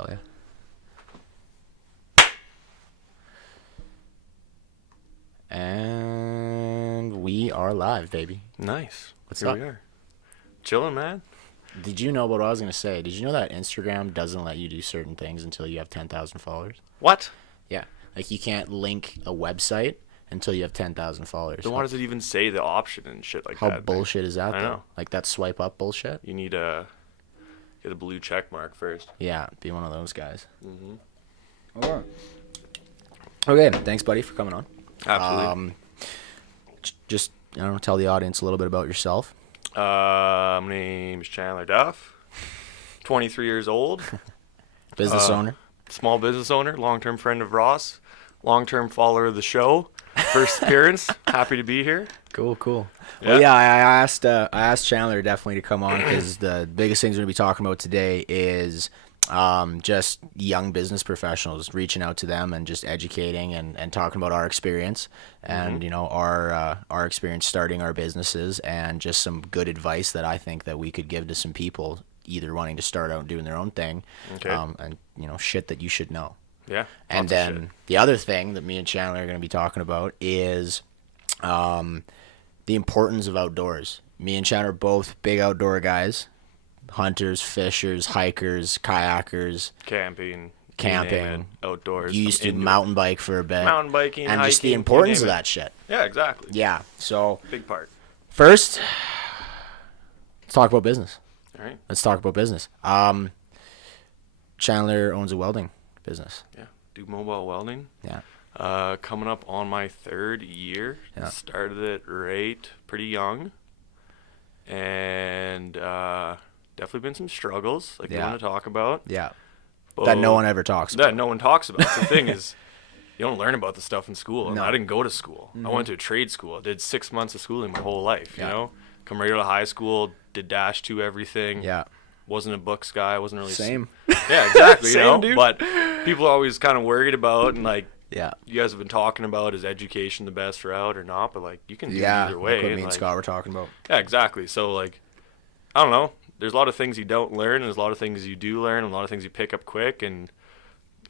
Oh, yeah. And we are live, baby. Nice. What's Here up? we are. Chilling, man. Did you know what I was going to say? Did you know that Instagram doesn't let you do certain things until you have 10,000 followers? What? Yeah. Like, you can't link a website until you have 10,000 followers. Then why does it even say the option and shit like How that? bullshit is that, I though? know. Like, that swipe up bullshit? You need to get a blue check mark first. Yeah, be one of those guys. Mm-hmm. Okay. Okay, thanks, buddy, for coming on. Absolutely. Just, I don't know, tell the audience a little bit about yourself. My name is Chandler Duff. 23 years old. Business owner. Small business owner. Long-term friend of Ross. Long-term follower of the show. First appearance. Happy to be here. Cool. Yeah. Well, yeah, I asked Chandler definitely to come on because the biggest things we're going to be talking about today is just young business professionals, reaching out to them and just educating and talking about our experience and, you know, our experience starting our businesses and just some good advice that I think that we could give to some people either wanting to start out doing their own thing and, you know, shit that you should know. Yeah. And then the other thing that me and Chandler are going to be talking about is the importance of outdoors. Me and Chandler are both big outdoor guys. Hunters, fishers, hikers, kayakers, camping, outdoors. You used to mountain bike for a bit. Mountain biking, and hiking, just the importance of that shit. Yeah, exactly. Yeah. So Big part. first, let's talk about business. All right. Let's talk about business. Chandler owns a welding business. Yeah. Do mobile welding. Yeah. Coming up on my third year. Yeah. Started it right pretty young. And definitely been some struggles like you want to talk about. Yeah. But That no one ever talks about. That no one talks about. The thing is, you don't learn about the stuff in school. No. I didn't go to school. I went to a trade school. I did 6 months of schooling my whole life, you know? Come right out of high school, did dash to everything. Yeah. Wasn't a books guy. Wasn't really... Same. Yeah, exactly, Same, you know? dude. But people are always kind of worried about, and like, Yeah. you guys have been talking about, is education the best route or not? But like, you can do it Yeah. either way. Like what me and, and like, Scott were talking about. yeah, exactly. So, like, I don't know. There's a lot of things you don't learn, and there's a lot of things you do learn, and a lot of things you pick up quick, and,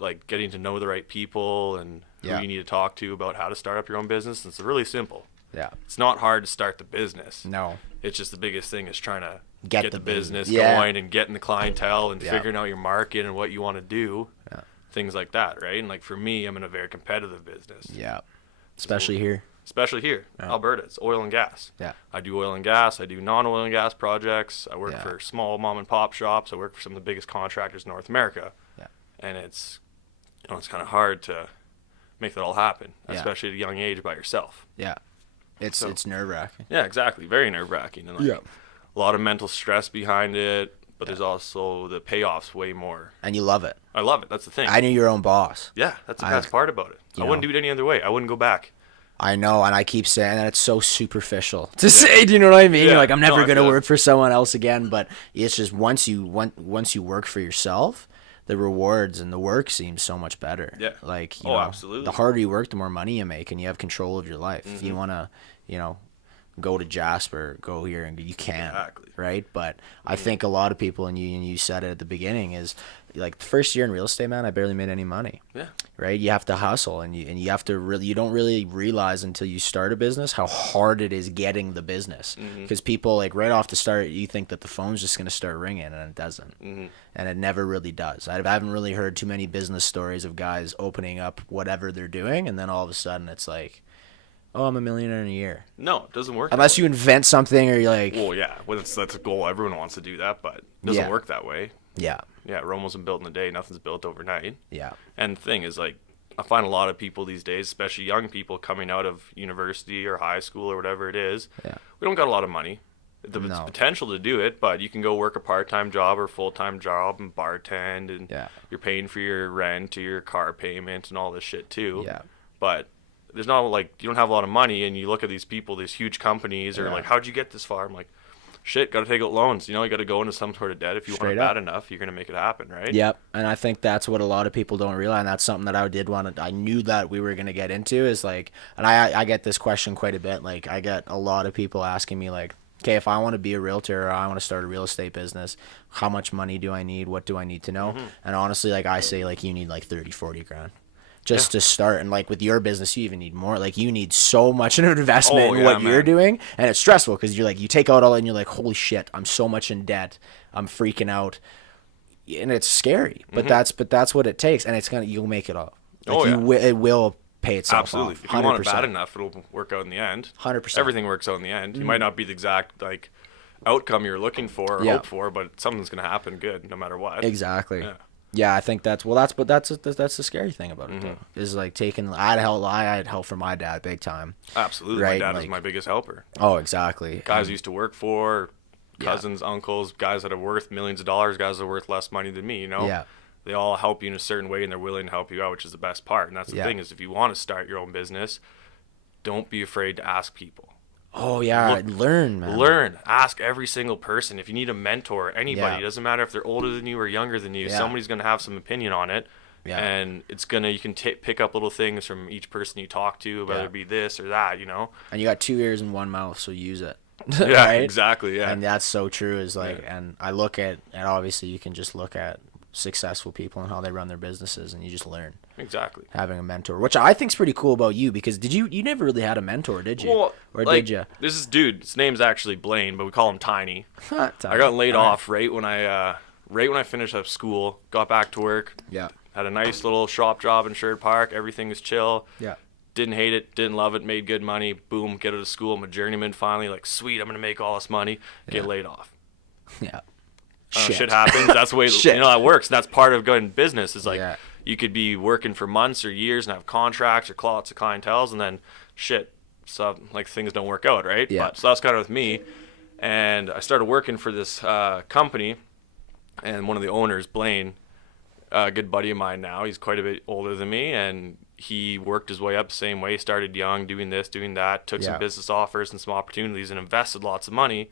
like, getting to know the right people and who you need to talk to about how to start up your own business. It's really simple. Yeah. It's not hard to start the business. No. It's just the biggest thing is trying to Get the the business yeah. going and getting the clientele and Yeah. figuring out your market and what you want to do. Yeah. Things like that, right? And, like, for me, I'm in a very competitive business. Yeah. Especially here. Especially here, Yeah. Alberta. It's oil and gas. Yeah. I do oil and gas. I do non-oil and gas projects. I work Yeah. for small mom and pop shops. I work for some of the biggest contractors in North America. Yeah. And it's, you know, it's kind of hard to make that all happen, Yeah. especially at a young age by yourself. Yeah. It's nerve-wracking. Yeah, exactly. Very nerve-wracking. And, like, a lot of mental stress behind it, but there's also the payoffs way more. And you love it. I love it. That's the thing. I knew your own boss. Yeah, that's the best part about it. I wouldn't do it any other way. I wouldn't go back. I know, and I keep saying that it's so superficial to say. Do you know what I mean? Yeah. Like, I'm never No, I gonna feel work for someone else again. But it's just once you work for yourself, the rewards and the work seems so much better. Yeah. Like, you Oh, know, absolutely. the harder you work, the more money you make, and you have control of your life. If you wanna, you know, go to Jasper, go here, and you can. Exactly. Right? But I think a lot of people, and you said it at the beginning, is like the first year in real estate, man, I barely made any money. Yeah. Right? You have to hustle, and you have to really, you don't really realize until you start a business how hard it is getting the business. Because people, like, right off the start, you think that the phone's just going to start ringing, and it doesn't. And it never really does. I haven't really heard too many business stories of guys opening up whatever they're doing, and then all of a sudden it's like, oh, I'm a millionaire in a year. No, it doesn't work. Unless that you invent something, or you're like, Well, yeah, that's a goal. Everyone wants to do that, but it doesn't Yeah. work that way. yeah, Yeah, Rome wasn't built in a day. Nothing's built overnight. yeah, And the thing is, like, I find a lot of people these days, especially young people coming out of university or high school or whatever it is, yeah, we don't got a lot of money. There's No. potential to do it, but you can go work a part-time job or full-time job and bartend, and Yeah. you're paying for your rent or your car payment and all this shit too. yeah, But there's not, like, you don't have a lot of money, and you look at these people, these huge companies, or Yeah. like, how'd you get this far? I'm like, shit, got to take out loans. You know, you got to go into some sort of debt. If you want Straight it up. bad enough, you're going to make it happen, right? Yep, and I think that's what a lot of people don't realize, and that's something that I did want to, I knew that we were going to get into, is like, and I get this question quite a bit, like, I get a lot of people asking me, like, okay, if I want to be a realtor or I want to start a real estate business, how much money do I need? What do I need to know? And honestly, like I say, like you need like 30, 40 grand just to start. And like with your business, you even need more. Like you need so much in an investment in what you're doing. And it's stressful because you're like, you take out all and you're like, holy shit, I'm so much in debt. I'm freaking out. And it's scary, but that's what it takes. And you'll make it up. Like it will pay itself Absolutely. off. 100%. If you want it bad enough, it'll work out in the end. 100%. Everything works out in the end. You might not be the exact like outcome you're looking for or hope for, but something's gonna happen good no matter what. Exactly. Yeah, I think that's the scary thing about it though. Is like I had help from my dad big time. Absolutely. Right? My dad was my biggest helper. Oh, exactly. Guys I used to work for, cousins, uncles, guys that are worth millions of dollars, guys that are worth less money than me, you know? Yeah. They all help you in a certain way and they're willing to help you out, which is the best part. And that's the thing is if you want to start your own business, don't be afraid to ask people. Oh, yeah. Learn, man. Learn. Ask every single person. If you need a mentor, anybody, it doesn't matter if they're older than you or younger than you, somebody's going to have some opinion on it. Yeah. And you can pick up little things from each person you talk to, whether it be this or that, you know? And you got 2 ears and 1 mouth, so use it. Yeah, right? Exactly. Yeah. And that's so true is like, and I look at, and obviously you can just look at successful people and how they run their businesses and you just learn. Exactly. Having a mentor, which I think is pretty cool about you because you never really had a mentor, did you? Well, or did you? There's this dude, his name's actually Blaine, but we call him Tiny. I got laid off right when I finished up school, got back to work. Yeah. Had a nice little shop job in Sherwood Park. Everything was chill. Yeah. Didn't hate it, didn't love it, made good money. Boom, get out of school. I'm a journeyman finally. Like, sweet, I'm going to make all this money. Get laid off. Yeah. Shit happens. That's the way that works. And that's part of going business is like you could be working for months or years and have contracts or lots of clientels and then so like things don't work out, right? Yeah. So that's kind of with me. And I started working for this company and one of the owners, Blaine, a good buddy of mine now, he's quite a bit older than me and he worked his way up the same way, started young, doing this, doing that, took some business offers and some opportunities and invested lots of money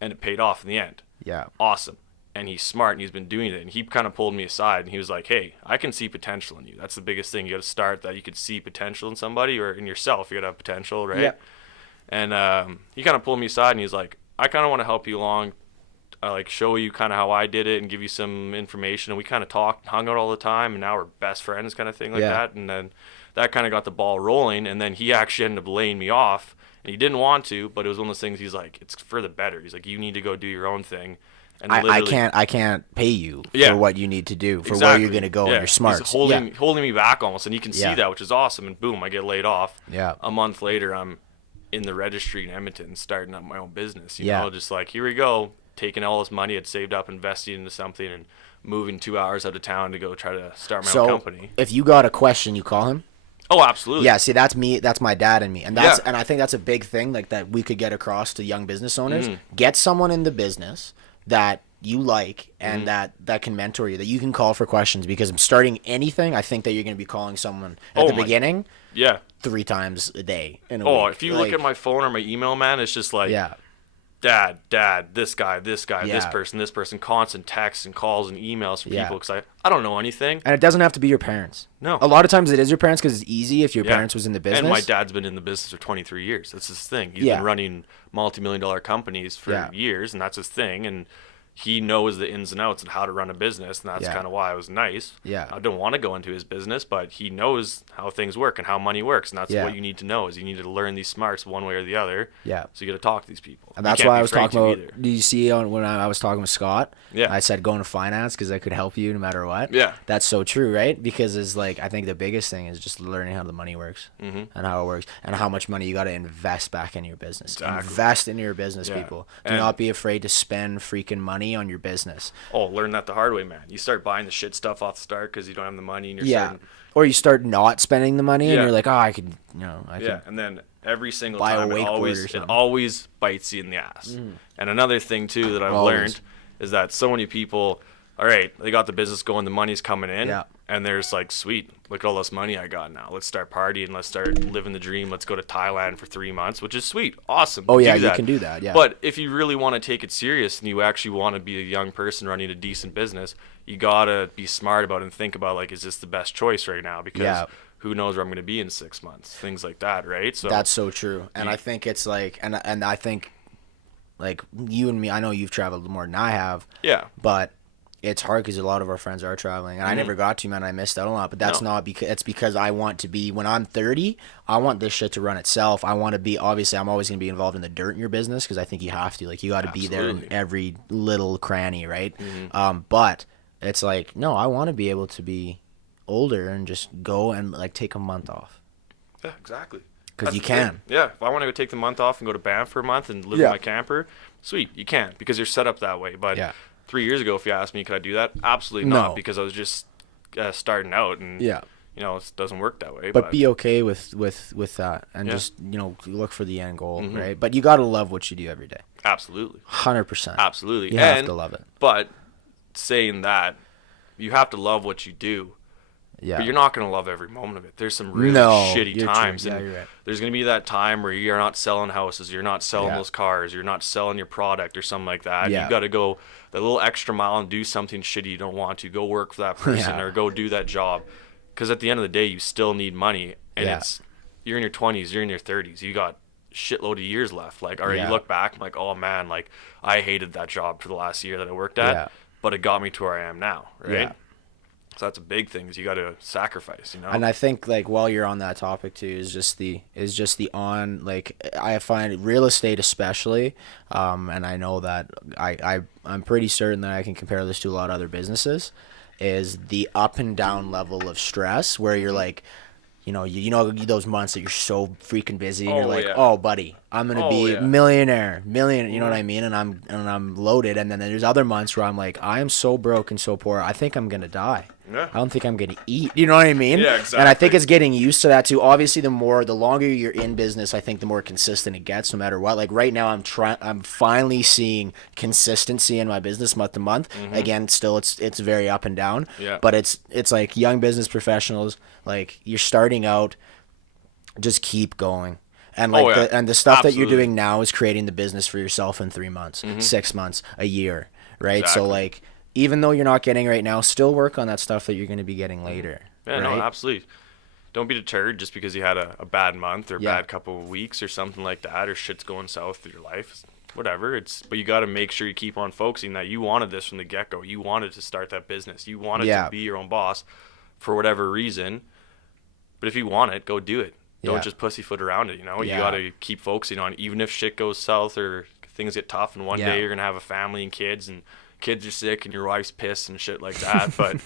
and it paid off in the end. Yeah. Awesome. And he's smart and he's been doing it and he kind of pulled me aside and he was like, hey, I can see potential in you. That's the biggest thing. You got to start that you could see potential in somebody or in yourself. You got to have potential, right? Yeah. And he kind of pulled me aside and he's like, I kind of want to help you along, like show you kind of how I did it and give you some information. And we kind of talked, hung out all the time and now we're best friends kind of thing like that. And then that kind of got the ball rolling and then he actually ended up laying me off and he didn't want to, but it was one of those things he's like, it's for the better. He's like, you need to go do your own thing. And I can't pay you for what you need to do, for where you're going to go and you're smart. He's holding me back almost, and he can see that, which is awesome. And boom, I get laid off. Yeah. A month later, I'm in the registry in Edmonton starting up my own business. You know, just like, here we go, taking all this money I'd saved up, investing into something, and moving 2 hours out of town to go try to start my own company. If you got a question, you call him? Oh, absolutely. Yeah, see, that's me. That's my dad and me. And and I think that's a big thing like that we could get across to young business owners. Get someone in the business that you like and that can mentor you, that you can call for questions, because I'm starting anything, I think that you're going to be calling someone at the beginning 3 times a day in a week. If you look at my phone or my email, man, it's just like dad, this guy, this person, constant texts and calls and emails from people because I don't know anything. And it doesn't have to be your parents. No. A lot of times it is your parents because it's easy if your parents was in the business. And my dad's been in the business for 23 years. That's his thing. He's been running multi-million-dollar companies for years, and that's his thing. And he knows the ins and outs and how to run a business, and that's kind of why it was nice. Yeah. I don't want to go into his business, but he knows how things work and how money works, and that's what you need to know, is you need to learn these smarts one way or the other. Yeah. So you got to talk to these people. And that's why I was talking about, do you see when I was talking with Scott? Yeah. I said go into finance because I could help you no matter what. Yeah. That's so true, right? Because it's like, I think the biggest thing is just learning how the money works and how it works and how much money you got to invest back into your business. Exactly. Invest into your business, people. Do not be afraid to spend freaking money on your business. Oh, learn that the hard way, man. You start buying the shit stuff off the start because you don't have the money and you're or you start not spending the money and you're like, oh, I could, I could. And then every single time it always bites you in the ass. And another thing too that I've learned is that so many people, all right, they got the business going, the money's coming in, and there's like, sweet, look at all this money I got now. Let's start partying. Let's start living the dream. Let's go to Thailand for 3 months, which is sweet. Awesome. Oh, yeah, you can do that, yeah. But if you really want to take it serious and you actually want to be a young person running a decent business, you got to be smart about it and think about, like, is this the best choice right now? Because who knows where I'm going to be in 6 months? Things like that, right? So that's so true. And I think it's like, and I think like you and me, I know you've traveled more than I have. Yeah. But it's hard because a lot of our friends are traveling, and I never got to, man. I missed out a lot, but that's not because it's because I want to be when I'm 30. I want this shit to run itself. I want to be obviously. I'm always gonna be involved in the dirt in your business because I think you have to. Like you got to be there in every little cranny, right? But it's like no, I want to be able to be older and just go and like take a month off. Yeah, exactly. Because you can. Yeah, if I want to go take the month off and go to Banff for a month and live in my camper, sweet, you can because you're set up that way. But 3 years ago, if you asked me, could I do that? Absolutely not, because I was just starting out, and you know, it doesn't work that way. But be okay with that, and just look for the end goal, right? But you gotta love what you do every day. Absolutely. 100%. Absolutely. You have to love it. But saying that, you have to love what you do. Yeah. But you're not going to love every moment of it. There's some really shitty times. True. Yeah, you're right. There's going to be that time where you're not selling houses, you're not selling those cars, you're not selling your product or something like that. Yeah. You got to go the little extra mile and do something shitty you don't want to. Go work for that person or go do that job. Because at the end of the day, you still need money. And you're in your 20s, you're in your 30s. You got shitload of years left. Like, all right, you look back, I'm like, oh man, like I hated that job for the last year that I worked at, but it got me to where I am now, right? Yeah. So that's a big thing, is you got to sacrifice, you know. And I think like while you're on that topic too, is just the on, like I find real estate especially, and I know that I'm pretty certain that I can compare this to a lot of other businesses, is the up and down level of stress where you're like, you know those months that you're so freaking busy and you're like, oh buddy, I'm gonna be millionaire, you know what I mean? And I'm loaded. And then there's other months where I'm like, I am so broke and so poor, I think I'm gonna die. Yeah. I don't think I'm gonna eat. You know what I mean? Yeah, exactly. And I think it's getting used to that too. Obviously, the longer you're in business, I think the more consistent it gets, no matter what. Like right now, I'm finally seeing consistency in my business month to month. Again, still it's very up and down. Yeah. But it's like young business professionals, like you're starting out, just keep going. And like the stuff that you're doing now is creating the business for yourself in 3 months, 6 months, a year, right? Exactly. So like, even though you're not getting right now, still work on that stuff that you're going to be getting later. Yeah, right? No, absolutely. Don't be deterred just because you had a bad month or bad couple of weeks or something like that, or shit's going south through your life, whatever. But you got to make sure you keep on focusing that you wanted this from the get-go. You wanted to start that business. You wanted to be your own boss for whatever reason. But if you want it, go do it. Don't just pussyfoot around it, you know? You got to keep focusing on it. Even if shit goes south or things get tough and one day you're going to have a family and kids and kids are sick and your wife's pissed and shit like that, but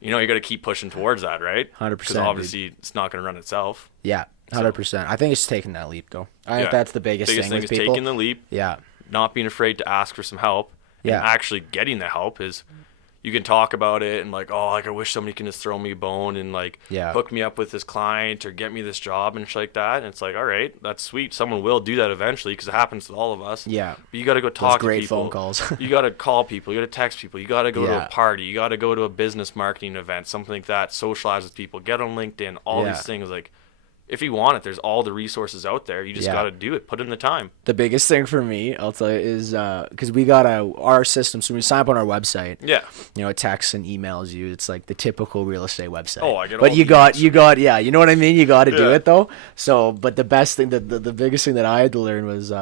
you know, you got to keep pushing towards that, right? 100%. Because obviously it's not going to run itself. Yeah, 100%. I think it's taking that leap, though. I think that's the biggest thing with people. Taking the leap. Yeah. Not being afraid to ask for some help. And actually getting the help is, you can talk about it and like, oh, like I wish somebody can just throw me a bone and like hook me up with this client or get me this job and shit like that. And it's like, all right, that's sweet. Someone will do that eventually because it happens to all of us. Yeah. But you got to go talk to people. Great phone calls. You got to call people. You got to text people. You got to go to a party. You got to go to a business marketing event, something like that. Socialize with people. Get on LinkedIn. All these things. Like, if you want it, there's all the resources out there. You just got to do it. Put in the time. The biggest thing for me, I'll tell you, is because we got our system. So when we sign up on our website, it texts and emails you. It's like the typical real estate website. Oh, I get but you got, you know what I mean? You got to do it though. So, but the best thing, the biggest thing that I had to learn was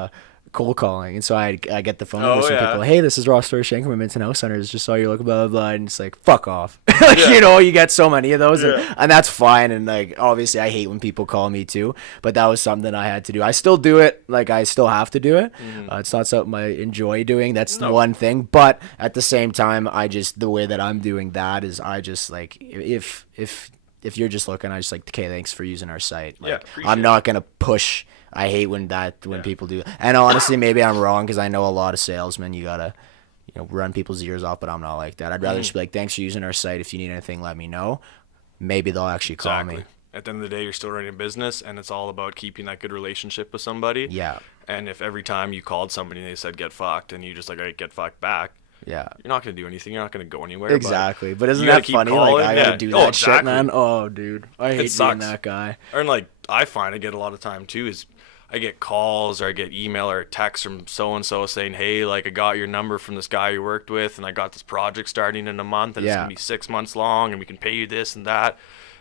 cold calling. And so I get the phone number from people. Hey, this is Ross Torres Shank from Minton House Hunters. Just saw you look, blah, blah, blah. And it's like, fuck off. You get so many of those and that's fine. And like, obviously I hate when people call me too, but that was something I had to do. I still do it. Like I still have to do it. It's not something I enjoy doing. That's the one thing. But at the same time, the way that I'm doing that is I just like, if you're just looking, I just like, okay, thanks for using our site. Like, I'm not going to push. I hate when people do. And honestly, maybe I'm wrong because I know a lot of salesmen, you got to, run people's ears off, but I'm not like that. I'd rather just be like, thanks for using our site. If you need anything, let me know. Maybe they'll actually call me. At the end of the day, you're still running a business, and it's all about keeping that good relationship with somebody. Yeah. And if every time you called somebody and they said, get fucked, and you just like, all right, get fucked back. Yeah. You're not going to do anything. You're not going to go anywhere. Exactly. But isn't that funny? Calling. Like, I got to do that shit, man. Oh, dude. I hate being that guy. Or like, I find I get a lot of time, too, is I get calls or I get email or a text from so-and-so saying, hey, like I got your number from this guy you worked with and I got this project starting in a month and it's going to be 6 months long and we can pay you this and that.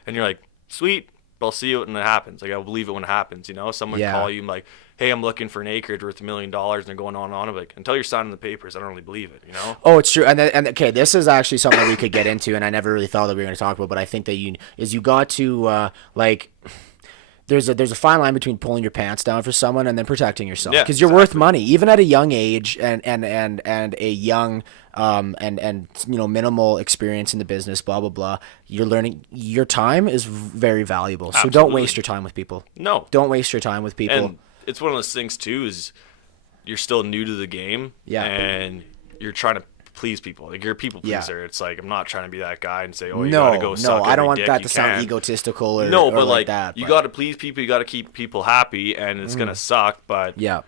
And you're like, sweet, I'll see it when it happens. Like I'll believe it when it happens, Someone call you like, hey, I'm looking for an acreage worth $1 million, and they're going on and on. I'm like, until you're signing the papers, I don't really believe it, you know? Oh, it's true. And okay, this is actually something that we could get into, and I never really thought that we were going to talk about, but I think that you got to like. There's a fine line between pulling your pants down for someone and then protecting yourself, because you're worth money, even at a young age, and a young and minimal experience in the business, blah blah blah. You're learning. Your time is very valuable, so don't waste your time with people. No, don't waste your time with people. And it's one of those things too, is you're still new to the game, and you're trying to please people. Like, you're a people pleaser. Yeah. It's like, I'm not trying to be that guy and say, oh, you gotta go suck every I don't want dick that you to sound can. egotistical or but like that. You gotta please people. You gotta keep people happy, and it's gonna suck. But yeah,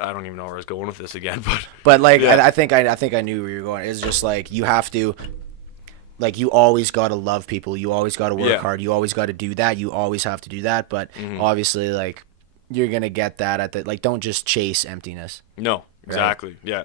I don't even know where I was going with this again. But like, yeah. I think I knew where you were going. It's just like, you have to. Like, you always got to love people. You always got to work hard. You always got to do that. You always have to do that. But obviously, like, you're going to get that at the, like, don't just chase emptiness. No, exactly. Right? Yeah.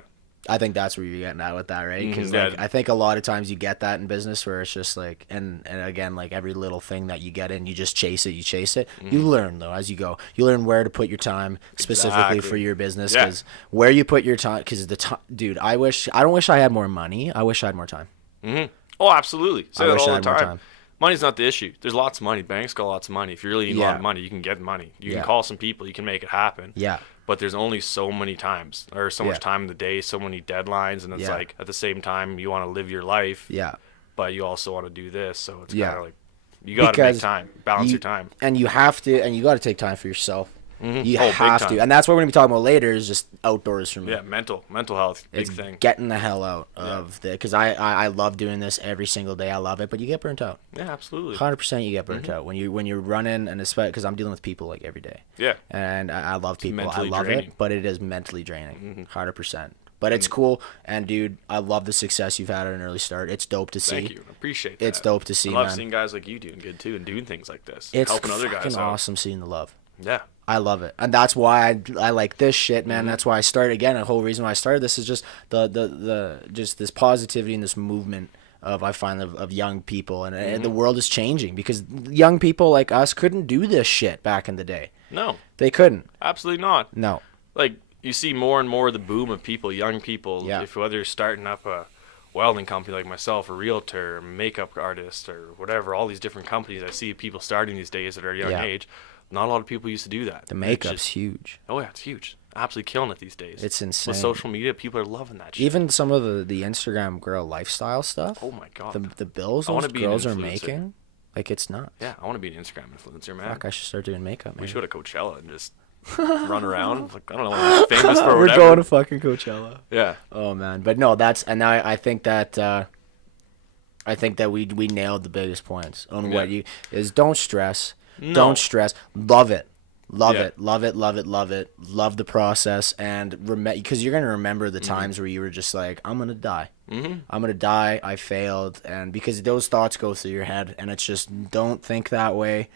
I think that's where you're getting at with that, right? Because like, I think a lot of times you get that in business where it's just like, and again, like, every little thing that you get in, you just chase it. You learn, though, as you go. You learn where to put your time specifically for your business, because where you put your time, because dude, I don't wish I had more money. I wish I had more time. Oh, absolutely. Say that all the time. Money's not the issue. There's lots of money. Banks got lots of money. If you really need a lot of money, you can get money. You can call some people. You can make it happen. Yeah. But there's only so many times, or so much time in the day, so many deadlines, and it's like, at the same time, you want to live your life. Yeah. But you also want to do this, so it's kind of like, you got to make time, balance your time. And you have to, and you got to take time for yourself. You have to, and that's what we're gonna be talking about later. Is just outdoors for me. Yeah, mental health, big thing. Getting the hell out of the, because I love doing this every single day. I love it, but you get burnt out. Yeah, absolutely. 100% you get burnt out when you're running, and especially because I'm dealing with people like every day. Yeah. And I love people. I love it, but it is mentally draining. 100%. But it's cool, and dude, I love the success you've had at an early start. It's dope to see. Thank you, appreciate that. It's dope to see. I love seeing guys like you doing good too, and doing things like this. It's helping other guys out. Awesome seeing the love. Yeah. I love it, and that's why I like this shit, man. That's why I started again. The whole reason why I started this is just the just this positivity and this movement of young people, and the world is changing, because young people like us couldn't do this shit back in the day. No, they couldn't. Absolutely not. No. Like, you see more and more the boom of people, young people. Yeah. If whether you're starting up a welding company like myself, a realtor, makeup artist, or whatever, all these different companies I see people starting these days at a young age. Not a lot of people used to do that. The makeup's huge. Oh, yeah, it's huge. Absolutely killing it these days. It's insane. With social media, people are loving that shit. Even some of the Instagram girl lifestyle stuff. Oh, my God. The bills those girls are making, like, it's nuts. Yeah, I want to be an Instagram influencer, man. Fuck, I should start doing makeup, man. We should go to Coachella and just run around. Like, I don't know what I'm famous for or whatever. We're going to fucking Coachella. Yeah. Oh, man. But no, and now I think that... I think that we nailed the biggest points on what is don't stress. No. Don't stress. Love it. Love it. Love it. Love it. Love it. Love the process. And because you're going to remember the times where you were just like, I'm going to die. I'm going to die. I failed. And because those thoughts go through your head, and it's just, don't think that way.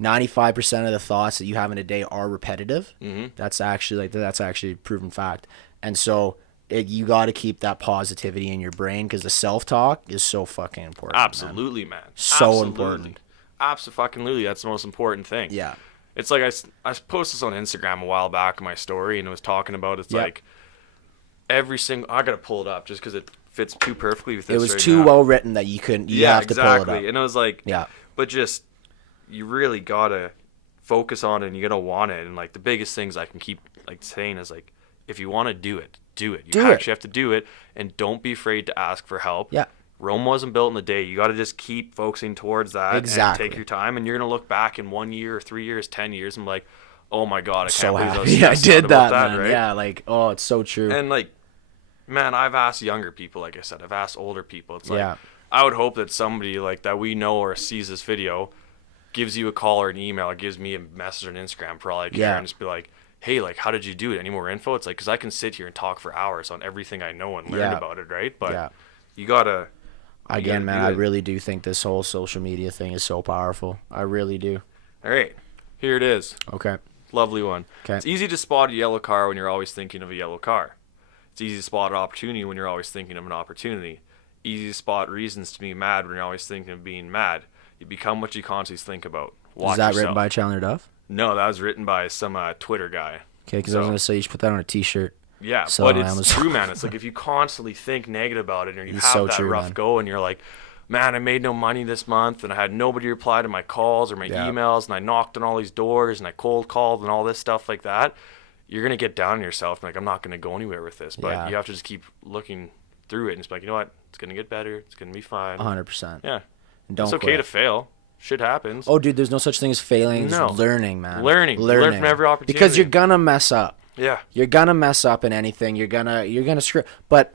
95% of the thoughts that you have in a day are repetitive. That's actually a proven fact. And so you got to keep that positivity in your brain, because the self-talk is so fucking important. Absolutely, man. So important. Absolutely. That's the most important thing. Yeah. It's like I posted this on Instagram a while back in my story, and it was talking about like every single... I got to pull it up just because it fits too perfectly with this. It was too well written that you couldn't... You have to pull it up. And it was like... Yeah. But just... You really got to focus on it, and you got to want it. And like the biggest things I can keep like saying is like, if you want to do it, do it. You actually have to do it, and don't be afraid to ask for help. Yeah. Rome wasn't built in a day. You got to just keep focusing towards that and take your time, and you're going to look back in 1 year, 3 years, 10 years, and be like, oh my God, I can't believe I was I did that, man. Right? Yeah, like, oh, it's so true. And like, man, I've asked younger people, like I said, I've asked older people. It's like, I would hope that somebody like that we know or sees this video gives you a call or an email, or gives me a message on Instagram for all I care, and just be like, hey, like, how did you do it? Any more info? It's like, because I can sit here and talk for hours on everything I know and learn about it, right? But you gotta... Again, man, I really do think this whole social media thing is so powerful. I really do. All right. Here it is. Okay. Lovely one. Okay. It's easy to spot a yellow car when you're always thinking of a yellow car. It's easy to spot an opportunity when you're always thinking of an opportunity. Easy to spot reasons to be mad when you're always thinking of being mad. You become what you constantly think about. Is that written by Chandler Duff? No, that was written by some Twitter guy. Okay, because I was gonna say you should put that on a T-shirt. Yeah, So but it's Amazon. true, man. It's like if you constantly think negative about it, or you It's have so that true, rough man. go, and you're like, man, I made no money this month, and I had nobody reply to my calls or my emails, and I knocked on all these doors, and I cold called, and all this stuff like that, you're gonna get down on yourself. Like, I'm not gonna go anywhere with this. But you have to just keep looking through it, and just be like, you know what? It's gonna get better. It's gonna be fine. 100%. Yeah. And don't It's okay quit. to fail. Shit happens. Oh, dude, there's no such thing as failing. No. It's learning, man. Learning. You learn from every opportunity. Because you're gonna mess up. Yeah. You're gonna mess up in anything. You're gonna screw. But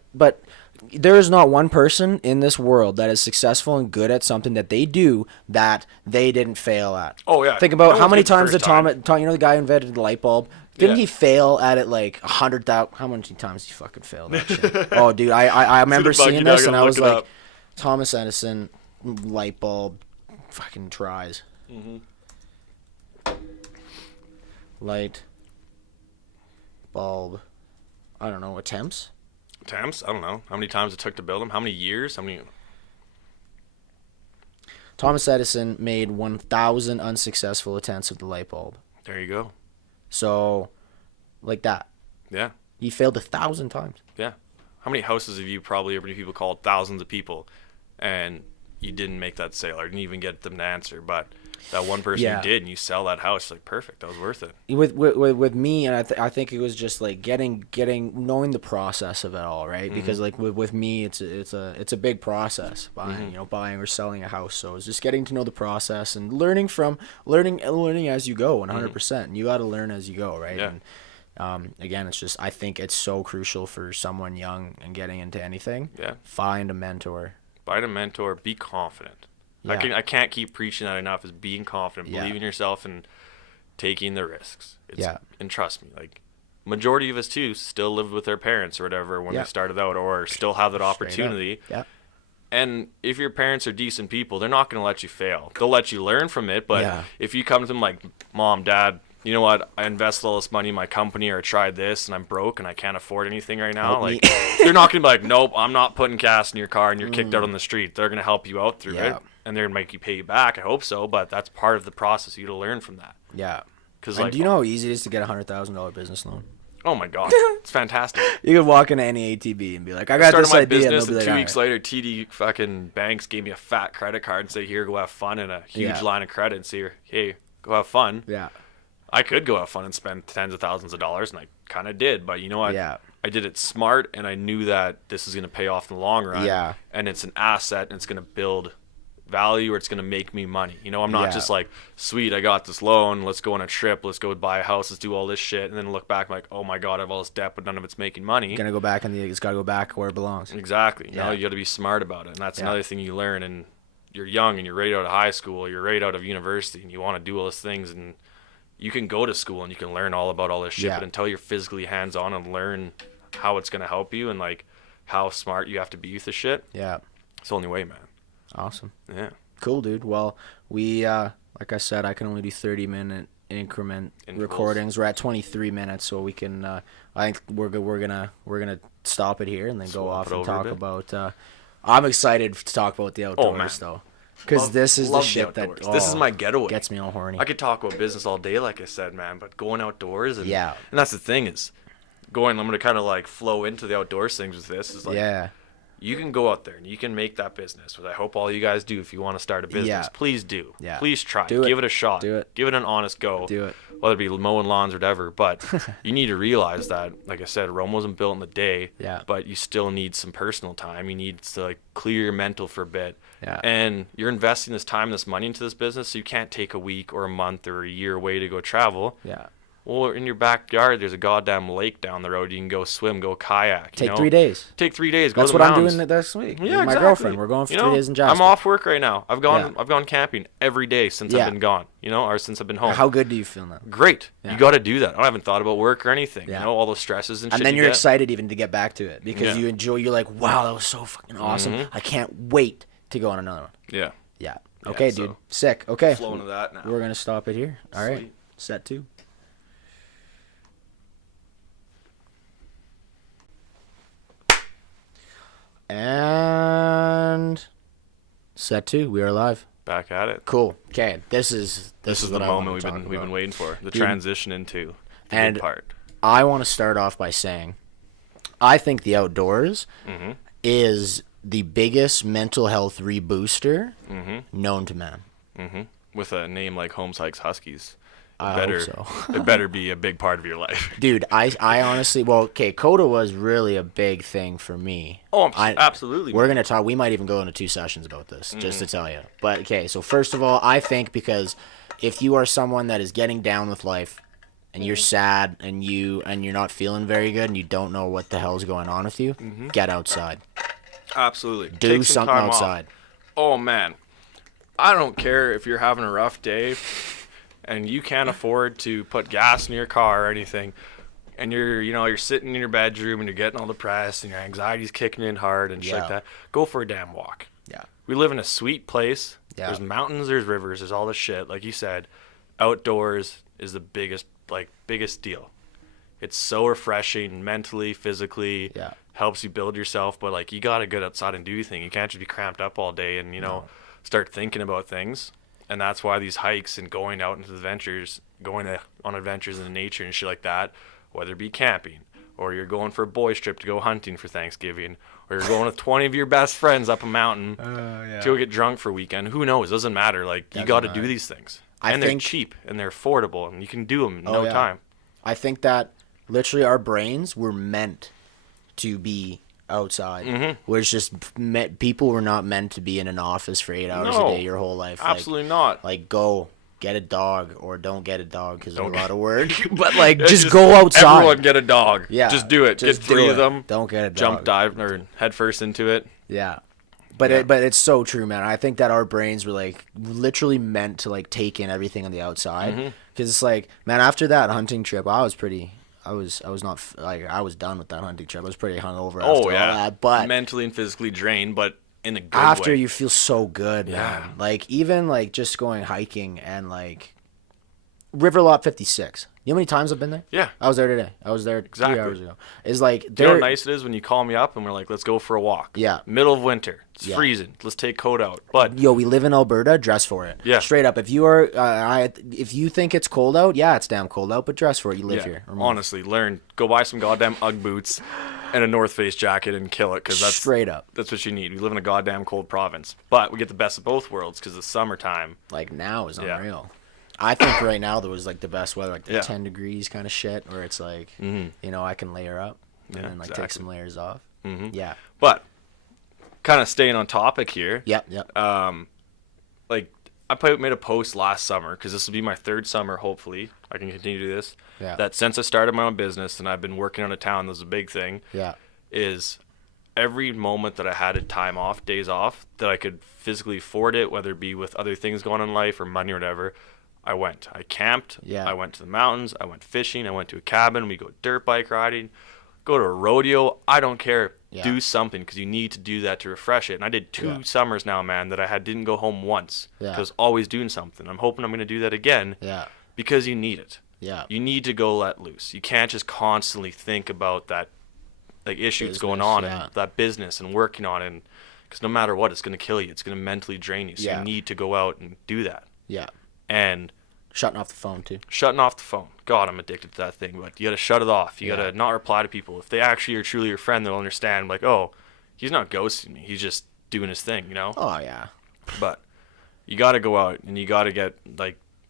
there is not one person in this world that is successful and good at something that they do that they didn't fail at. Oh yeah. Think about No how one's many good the times first did Tom, you know, the guy who invented the light bulb. Didn't Yeah. he fail at it like 100,000? How many times he fucking failed that shit? Oh, dude, I remember bug you seeing now, this and gotta I was look it like, up. Thomas Edison light bulb fucking tries. Light bulb, I don't know, attempts? Attempts? I don't know. How many times it took to build them? How many years? How many? Thomas Edison made 1,000 unsuccessful attempts of the light bulb. There you go. So, like that. Yeah. He failed 1,000 times. Yeah. How many houses have you probably, every people called, thousands of people, and you didn't make that sale or didn't even get them to answer, but that one person Yeah. who did, and you sell that house, like, perfect, that was worth it. With me, and I think it was just like getting knowing the process of it all, right? Because like with me, it's a big process buying buying or selling a house. So it's just getting to know the process and learning as you go, 100%. And you got to learn as you go, right? Yeah. And again, it's just I think it's so crucial for someone young and getting into anything. Yeah. Find a mentor. Find a mentor, be confident. Yeah. I can't keep preaching that enough, is being confident, Yeah. believe in yourself, and taking the risks. Yeah. And trust me, like, majority of us too still lived with their parents or whatever when Yeah. they started out, or still have that Straight up. opportunity. Yeah. And if your parents are decent people, they're not going to let you fail. They'll let you learn from it. But Yeah. if you come to them like, Mom, Dad, you know what? I invested all this money in my company, or I tried this, and I'm broke, and I can't afford anything right now. Help me. Like, they're not going to be like, nope, I'm not putting gas in your car, and you're kicked out on the street. They're going to help you out through Yeah. it, and they're going to make you pay you back. I hope so, but that's part of the process. You to learn from that. Yeah. Because And like, do you know how easy it is to get a $100,000 business loan? oh my God, it's fantastic. You could walk into any ATB and be like, I I got started this my idea. And business, they'll be and like, 2 weeks "All right." later, TD fucking banks gave me a fat credit card and said, here, go have fun, and a huge Yeah. line of credit, and say, hey, go have fun. Yeah. I could go have fun and spend tens of thousands of dollars, and I kind of did. But you know what? Yeah. I did it smart, and I knew that this is going to pay off in the long run. Yeah. And it's an asset, and it's going to build value, or it's going to make me money. You know, I'm not Yeah. just like, sweet, I got this loan. Let's go on a trip. Let's go buy a house. Let's do all this shit. And then look back, I'm like, oh my God, I have all this debt, but none of it's making money. Gonna go back it's gotta go back where it belongs. Exactly. Yeah. No, you got to be smart about it. And that's Yeah. another thing you learn. And you're young, and you're right out of high school, or you're right out of university, and you want to do all those things. And you can go to school and you can learn all about all this shit, Yeah. but until you're physically hands-on and learn how it's going to help you and like how smart you have to be with the shit, Yeah. it's the only way, man. Awesome. Yeah. Cool, dude. Well, we like I said, I can only do 30-minute increment Intervals. recordings. We're at 23 minutes, so we can. I think we're gonna stop it here and then go Swap off it and over a talk bit. about. I'm excited to talk about the outdoors man. though, because this is the Love shit that outdoors. This is my getaway. gets me all horny. I could talk about business all day, like I said, man, but going outdoors and Yeah. and that's the thing is going. I'm gonna kind of like flow into the outdoors things with this. Is like, Yeah. you can go out there and you can make that business, which I hope all you guys do. If you want to start a business, Yeah. please do. Yeah. Please try. Do it. Give it a shot. Do it. Give it an honest go. Do it. Whether it be mowing lawns or whatever. But you need to realize that, like I said, Rome wasn't built in a day. Yeah. But you still need some personal time. You need to like clear your mental for a bit. Yeah. And you're investing this time, this money into this business, so you can't take a week or a month or a year away to go travel. Yeah. Well, in your backyard, there's a goddamn lake down the road. You can go swim, go kayak. Take 3 days. Take 3 days. Go That's to the what I'm mountains. doing this week. Yeah, with my exactly. girlfriend. We're going for 3 days in Jasper. I'm off work right now. I've gone. Yeah. I've gone camping every day since Yeah. I've been gone. Or since I've been home. How good do you feel now? Great. Yeah. You got to do that. I haven't thought about work or anything. Yeah. All the stresses and shit. And then you you're get. excited even to get back to it because Yeah. you enjoy. You're like, wow, that was so fucking awesome. Mhm. I can't wait to go on another one. Yeah. Yeah. Yeah, Okay, so dude. Sick. Okay. Flow into that now. We're gonna stop it here. All right. Sweet. Set 2. And set 2. We are live. Back at it. Cool. Okay. This is the moment we've been waiting for. The transition into the good part. I want to start off by saying, I think the outdoors is the biggest mental health rebooster known to man. With a name like Holmes Hikes Huskies, hope so. It better be a big part of your life. Dude, I honestly, Coda was really a big thing for me. Oh, absolutely. We're going to talk, we might even go into 2 sessions about this, just to tell you. But, okay, so first of all, I think because if you are someone that is getting down with life, and you're sad, and you're not feeling very good, and you don't know what the hell's going on with you, get outside. Absolutely. Do something outside. Oh, man. I don't care if you're having a rough day and you can't afford to put gas in your car or anything, and you're sitting in your bedroom and you're getting all depressed and your anxiety's kicking in hard and shit like that. Go for a damn walk. Yeah. We live in a sweet place. Yeah. There's mountains, there's rivers, there's all this shit. Like you said, outdoors is the biggest deal. It's so refreshing mentally, physically. Yeah. Helps you build yourself, but like you gotta get outside and do things. You can't just be cramped up all day and start thinking about things. And that's why these hikes and going out into the adventures, on adventures in nature and shit like that, whether it be camping or you're going for a boys trip to go hunting for Thanksgiving, or you're going with 20 of your best friends up a mountain to go get drunk for a weekend. Who knows? Doesn't matter. Like you got to do these things, and they're cheap and they're affordable, and you can do them in no time. I think that literally our brains were meant to be outside. Where it's just people were not meant to be in an office for 8 hours a day your whole life. Absolutely not. Like go get a dog or don't get a dog because they're a lot of work. But like just go outside. Everyone get a dog. Yeah, just do it. Just get 3 of them. Don't get a dog. Jump, dive, or head first into it. Yeah. But it's so true, man. I think that our brains were like literally meant to like take in everything on the outside. Because it's like, man, after that hunting trip, I was not like I was done with that hunting trip. I was pretty hungover after all that. But mentally and physically drained, but in a good way. After you feel so good, man. Like even like just going hiking and like River Lot 56. You know how many times I've been there? Yeah. I was there today. I was there 3 hours ago. It's like you know how nice it is when you call me up and we're like, let's go for a walk. Yeah. Middle of winter. It's freezing. Let's take coat out. But we live in Alberta. Dress for it. Yeah. Straight up. If you are, if you think it's cold out, it's damn cold out. But dress for it. You live here. Honestly, go buy some goddamn UGG boots and a North Face jacket and kill it, because that's straight up. That's what you need. We live in a goddamn cold province, but we get the best of both worlds because the summertime. Like now is unreal. I think right now there was like the best weather, like the 10 degrees kind of shit, where it's like, I can layer up and then like take some layers off. Yeah. But kind of staying on topic here. Yep. Like I made a post last summer, because this will be my 3rd summer. Hopefully I can continue to do this. Yeah. That since I started my own business and I've been working on a town, that's a big thing. Yeah. Is every moment that I had a time off, days off, that I could physically afford it, whether it be with other things going on in life or money or whatever, I went. I camped. Yeah. I went to the mountains. I went fishing. I went to a cabin. We go dirt bike riding. Go to a rodeo. I don't care. Yeah. Do something, because you need to do that to refresh it. And I did 2 summers now, man, that I didn't go home once. Yeah. Because always doing something. I'm hoping I'm going to do that again. Yeah. Because you need it. Yeah. You need to go let loose. You can't just constantly think about that issue that's going on and that business and working on it. Because no matter what, it's going to kill you. It's going to mentally drain you. So you need to go out and do that. Yeah. And shutting off the phone too. Shutting off the phone. God, I'm addicted to that thing. But you got to shut it off. You got to not reply to people. If they actually are truly your friend, they'll understand. Like, oh, he's not ghosting me. He's just doing his thing, Oh, yeah. But you got to go out and you got to get,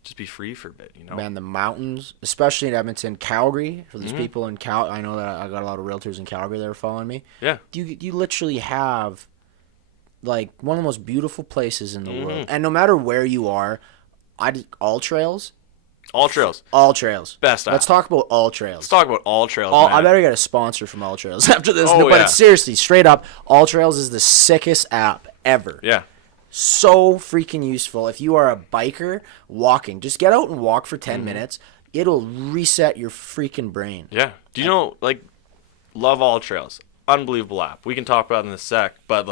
just be free for a bit, Man, the mountains, especially in Edmonton, Calgary, for these people in I know that I got a lot of realtors in Calgary that are following me. Yeah. You literally have, one of the most beautiful places in the world. And no matter where you are, all trails. All trails. Best app. Let's talk about All Trails. Let's talk about All Trails, man. I better get a sponsor from All Trails after this. But it's seriously, straight up, All Trails is the sickest app ever. Yeah. So freaking useful. If you are a biker, walking, just get out and walk for 10 minutes. It'll reset your freaking brain. Yeah. Do you know, love All Trails. Unbelievable app. We can talk about it in a sec, but,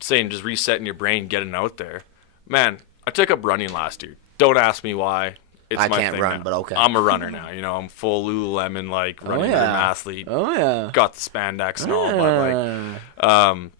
saying just resetting your brain, getting out there. Man, I took up running last year. Don't ask me why. It's I my can't thing run, now. but okay. I'm a runner now. I'm full Lululemon, running room athlete. Oh, yeah. Got the spandex and all, but,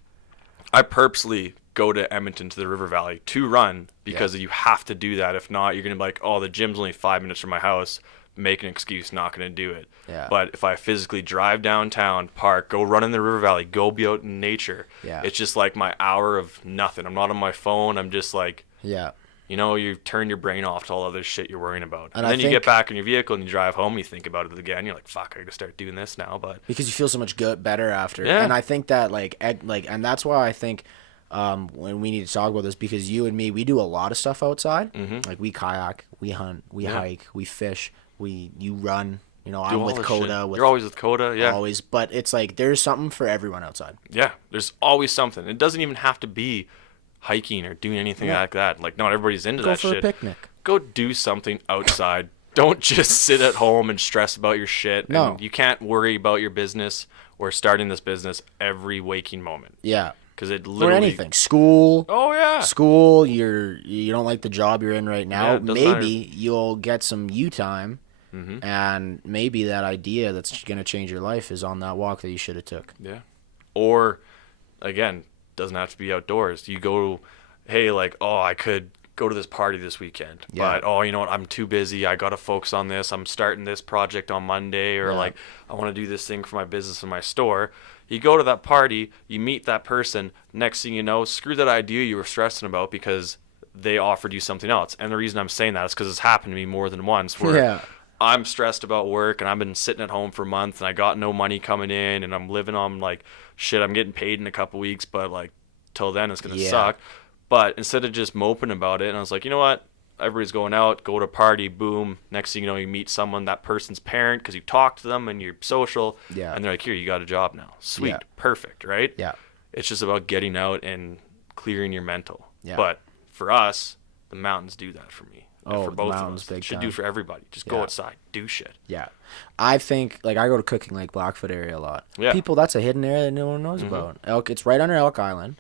I purposely go to Edmonton to the River Valley to run because you have to do that. If not, you're going to be like, oh, the gym's only 5 minutes from my house. Make an excuse, not going to do it. Yeah. But if I physically drive downtown, park, go run in the River Valley, go be out in nature, it's just like my hour of nothing. I'm not on my phone. I'm just like, you know, you turn your brain off to all other shit you're worrying about. And then you get back in your vehicle and you drive home, you think about it again. You're like, fuck, I got to start doing this now. But because you feel so much better after. And I think that and that's why I think when we need to talk about this, because you and me, we do a lot of stuff outside. Like we kayak, we hunt, we hike, we fish, you run. You know, I'm with Coda. You're always with Coda, always. But it's like there's something for everyone outside. Yeah, there's always something. It doesn't even have to be hiking or doing anything like that. Like, not everybody's into that shit. Go for a picnic. Go do something outside. Don't just sit at home and stress about your shit. No. And you can't worry about your business or starting this business every waking moment. Yeah. Because it literally... Or anything. School. Oh, yeah. School. You don't like the job you're in right now. Yeah, maybe you'll get some you time. And maybe that idea that's going to change your life is on that walk that you should have took. Yeah. Or, again, doesn't have to be outdoors. You go, hey, like, oh, I could go to this party this weekend. But, oh, you know what? I'm too busy. I got to focus on this. I'm starting this project on Monday. Or, like, I want to do this thing for my business and my store. You go to that party. You meet that person. Next thing you know, screw that idea you were stressing about because they offered you something else. And the reason I'm saying that is because it's happened to me more than once where I'm stressed about work and I've been sitting at home for months and I got no money coming in and I'm living on like, shit, I'm getting paid in a couple weeks, but like till then it's going to suck. But instead of just moping about it, and I was like, you know what? Everybody's going out, go to a party, boom. Next thing you know, you meet someone, that person's parent, because you talk to them and you're social. Yeah. And they're like, here, you got a job now. Sweet. Perfect, right? Yeah. It's just about getting out and clearing your mental. Yeah. But for us, the mountains do that for me. And for both of us. Big Should time. do for everybody. Just go outside, do shit. Yeah. I think, like, I go to Cooking Lake, Blackfoot area a lot. Yeah. People, that's a hidden area that no one knows about. Elk, it's right under Elk Island.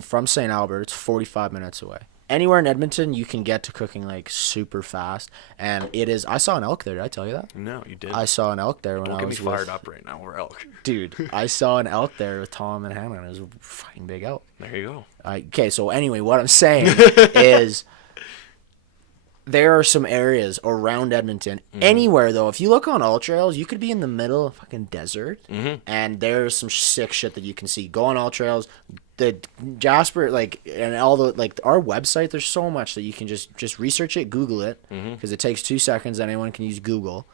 From St. Albert, it's 45 minutes away. Anywhere in Edmonton, you can get to Cooking Lake super fast. And it is, I saw an elk there. Did I tell you that? No, you did. I saw an elk there when I was Don't get me fired up right now. We're elk. Dude, I saw an elk there with Tom and Hannah, and it was a fucking big elk. There you go. Okay, so anyway, what I'm saying is there are some areas around Edmonton. Anywhere, though, if you look on all trails, you could be in the middle of fucking desert, and there's some sick shit that you can see. Go on all trails. The Jasper, like, and all the, like, our website, there's so much that you can just research it, Google it, because it takes 2 seconds. Anyone can use Google.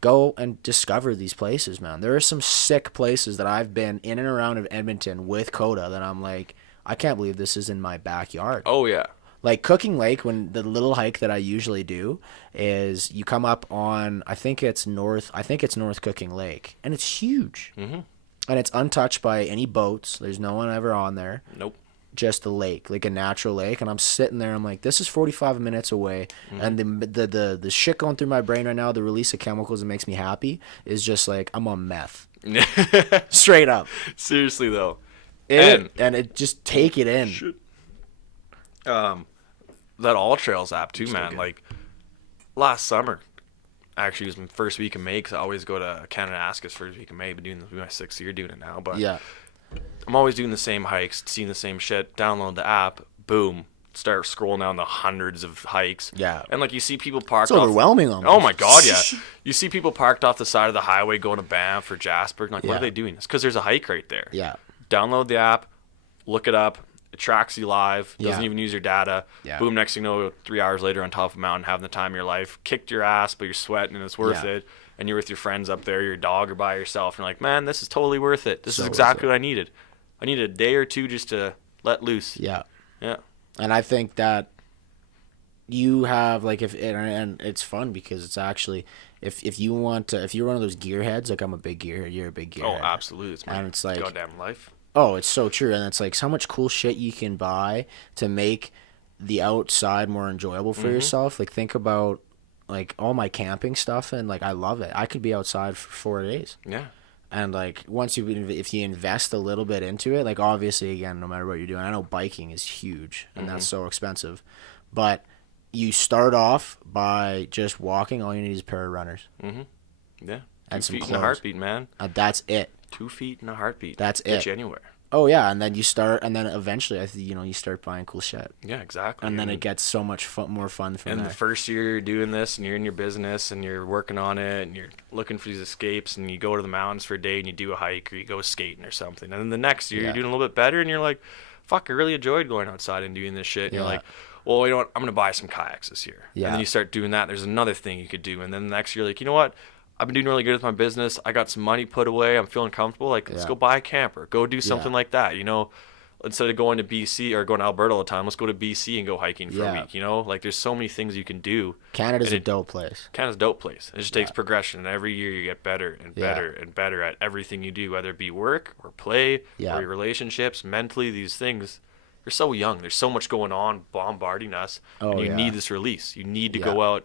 Go and discover these places, man. There are some sick places that I've been in and around of Edmonton with Coda that I'm like, I can't believe this is in my backyard. Oh, yeah. Like Cooking Lake, when the little hike that I usually do is you come up on, I think it's North Cooking Lake, and it's huge. And it's untouched by any boats. There's no one ever on there. Nope. Just a lake, like a natural lake. And I'm sitting there, I'm like, this is 45 minutes away. And the shit going through my brain right now, the release of chemicals that makes me happy, is just like, I'm on meth. Straight up. Seriously, though. And it just take it in. Shit. That All Trails app, too, man. Like, last summer, actually, it was my first week of May, because I always go to Kananaskis first week of May, but doing my 6th year doing it now. But yeah. I'm always doing the same hikes, seeing the same shit, download the app, boom, start scrolling down the hundreds of hikes. Yeah. And, like, you see people parked It's overwhelming almost. Oh, my God, yeah. You see people parked off the side of the highway going to Banff or Jasper. And like, what are they doing? It's because there's a hike right there. Yeah. Download the app, look it up. It tracks you live. Doesn't even use your data. Yeah. Boom, next thing you know, 3 hours later on top of a mountain, having the time of your life. Kicked your ass, but you're sweating and it's worth it. And you're with your friends up there, your dog, or by yourself. And you're like, man, this is totally worth it. This is exactly what I needed. I needed a day or two just to let loose. Yeah. Yeah. And I think that you have, like, and it's fun because it's actually, if you want to, if you're one of those gearheads, like I'm a big gearhead, you're a big gearhead. Oh, absolutely. It's my and it's like, goddamn life. Oh, it's so true. And it's like so much cool shit you can buy to make the outside more enjoyable for yourself. Like, think about, like, all my camping stuff, and, like, I love it. I could be outside for 4 days. Yeah. And, like, if you invest a little bit into it, like, obviously, again, no matter what you're doing, I know biking is huge, and that's so expensive. But you start off by just walking. All you need is a pair of runners. Yeah. And 2 some feet clothes. and a heartbeat, man. That's it. 2 feet and a heartbeat. That's Get it. you anywhere. Oh yeah, and then eventually, you start buying cool shit. Yeah, exactly. And then it gets so much more fun from there. And the first year you're doing this, and you're in your business, and you're working on it, and you're looking for these escapes, and you go to the mountains for a day, and you do a hike, or you go skating or something. And then the next year you're doing a little bit better, and you're like, fuck, I really enjoyed going outside and doing this shit. And you're like, well, you know what? I'm gonna buy some kayaks this year. Yeah. And then you start doing that. There's another thing you could do, and then the next year, like, you know what? I've been doing really good with my business. I got some money put away. I'm feeling comfortable. Like, let's go buy a camper. Go do something like that. You know, instead of going to BC or going to Alberta all the time, let's go to BC and go hiking for a week. You know, like, there's so many things you can do. Canada's a dope place. Canada's a dope place. It just takes progression. And every year you get better and better and better at everything you do, whether it be work or play or your relationships, mentally, these things. You're so young. There's so much going on bombarding us. And you need this release. You need to go out.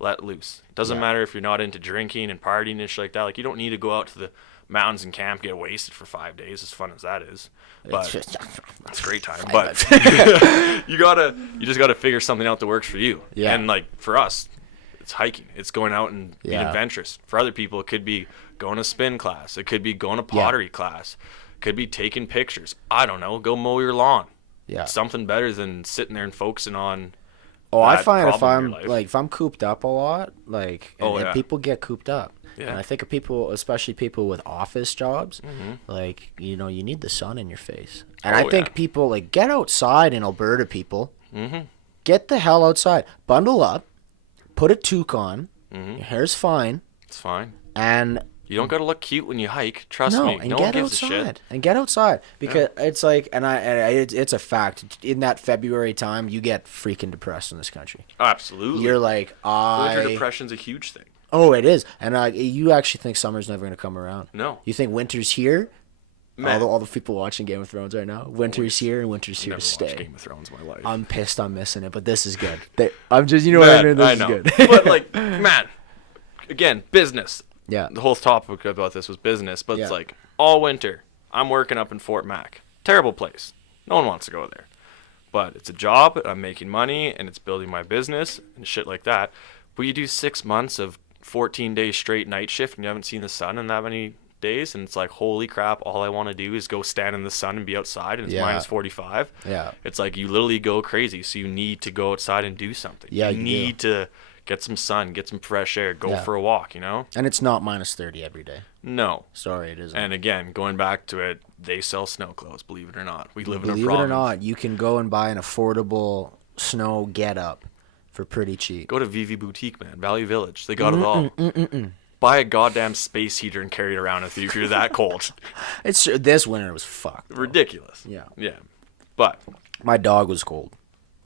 Let loose. It doesn't matter if you're not into drinking and partying and shit like that. Like, you don't need to go out to the mountains and camp, get wasted for 5 days, as fun as that is. But it's a great time. But you just gotta figure something out that works for you. Yeah. And like for us, it's hiking. It's going out and being adventurous. For other people, it could be going to spin class. It could be going to pottery class. It could be taking pictures. I don't know. Go mow your lawn. Yeah. Something better than sitting there and focusing on. Oh, I find if I'm cooped up a lot, like, and people get cooped up. Yeah. And I think of people, especially people with office jobs, like, you know, you need the sun in your face. And I think people, like, get outside in Alberta, people. Get the hell outside. Bundle up. Put a toque on. Your hair's fine. It's fine. And you don't gotta look cute when you hike. Trust me. No one gives a shit. And get outside, because it's like, it's a fact. In that February time, you get freaking depressed in this country. Absolutely. You're like, winter depression's a huge thing. Oh, it is. And you actually think summer's never gonna come around? No. You think winter's here? All the people watching Game of Thrones right now, winter's here and winter's here to stay. Game of Thrones in my life. I'm pissed. I'm missing it, but this is good. I'm just, you know what I mean. This is good. But like, man, again, business. Yeah. The whole topic about this was business, but it's like all winter, I'm working up in Fort Mac. Terrible place. No one wants to go there. But it's a job, I'm making money, and it's building my business and shit like that. But you do 6 months of 14 days straight night shift and you haven't seen the sun in that many days, and it's like, holy crap, all I want to do is go stand in the sun and be outside, and it's minus 45. Yeah. It's like you literally go crazy, so you need to go outside and do something. Yeah, you need to get some sun, get some fresh air, go for a walk, you know? And it's not minus 30 every day. No. Sorry, it isn't. And again, going back to it, they sell snow clothes, believe it or not. We live in a province. Believe it or not, you can go and buy an affordable snow get-up for pretty cheap. Go to Vivi Boutique, man. Value Village. They got it all. Buy a goddamn space heater and carry it around with you if you're that cold. This winter was fucked. Though. Ridiculous. Yeah. Yeah. But my dog was cold.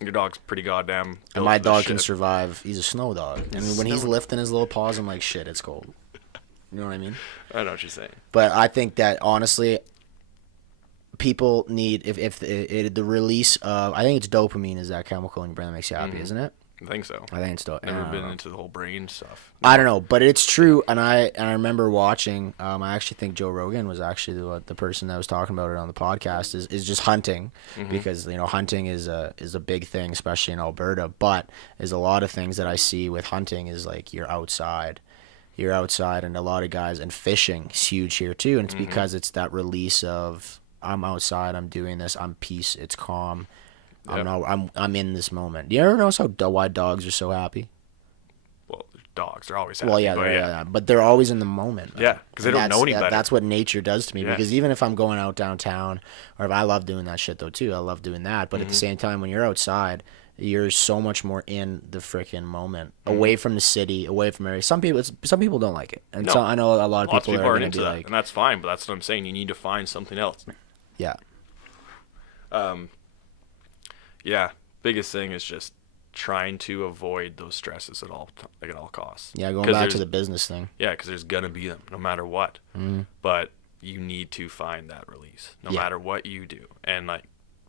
Your dog's pretty goddamn. And my dog can survive. He's a snow dog. And when he's lifting his little paws, I'm like, shit, it's cold. You know what I mean? I know what you're saying. But I think that, honestly, people need, if the release of, I think it's dopamine is that chemical in your brain that makes you happy, isn't it? I think so. I think it's dope. Never been into the whole brain stuff. I don't know, but it's true. And I remember watching. I actually think Joe Rogan was actually the person that was talking about it on the podcast. Is just hunting, because hunting is a big thing, especially in Alberta. But there's a lot of things that I see with hunting is like you're outside, and a lot of guys, and fishing is huge here too. And it's because it's that release of I'm outside, I'm doing this, I'm peace, it's calm. Yep. I'm in this moment. Do you ever notice why dogs are so happy? Well, dogs are always happy. Well, but they're always in the moment. Yeah, because they don't know any better. That's what nature does to me. Yeah. Because even if I'm going out downtown, or if I love doing that shit though too, I love doing that. But at the same time, when you're outside, you're so much more in the freaking moment, away from the city, away from area. Some people don't like it, and I know a lot of people are into that, and that's fine. But that's what I'm saying. You need to find something else. Yeah. Yeah, biggest thing is just trying to avoid those stresses at all costs. Yeah, going back to the business thing. Yeah, because there's gonna be them no matter what. But you need to find that release no matter what you do. And like,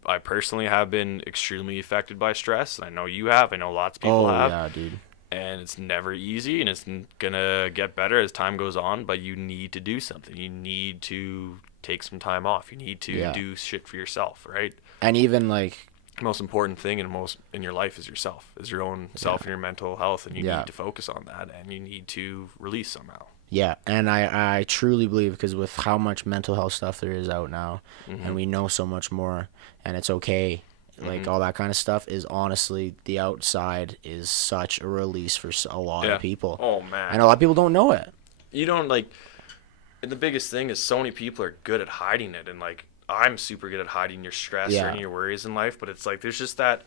I personally have been extremely affected by stress. I know you have. I know lots of people have. Oh yeah, dude. And it's never easy, and it's gonna get better as time goes on. But you need to do something. You need to take some time off. You need to do shit for yourself, right? And even like. The most important thing in your life is yourself, is your own self and your mental health, and you need to focus on that, and you need to release somehow. Yeah, and I truly believe, because with how much mental health stuff there is out now, and we know so much more, and it's okay, like all that kind of stuff, is honestly, the outside is such a release for a lot of people. Oh, man. And a lot of people don't know it. You don't, like, and the biggest thing is so many people are good at hiding it, and, like, I'm super good at hiding your stress or any of your worries in life, but it's like there's just that,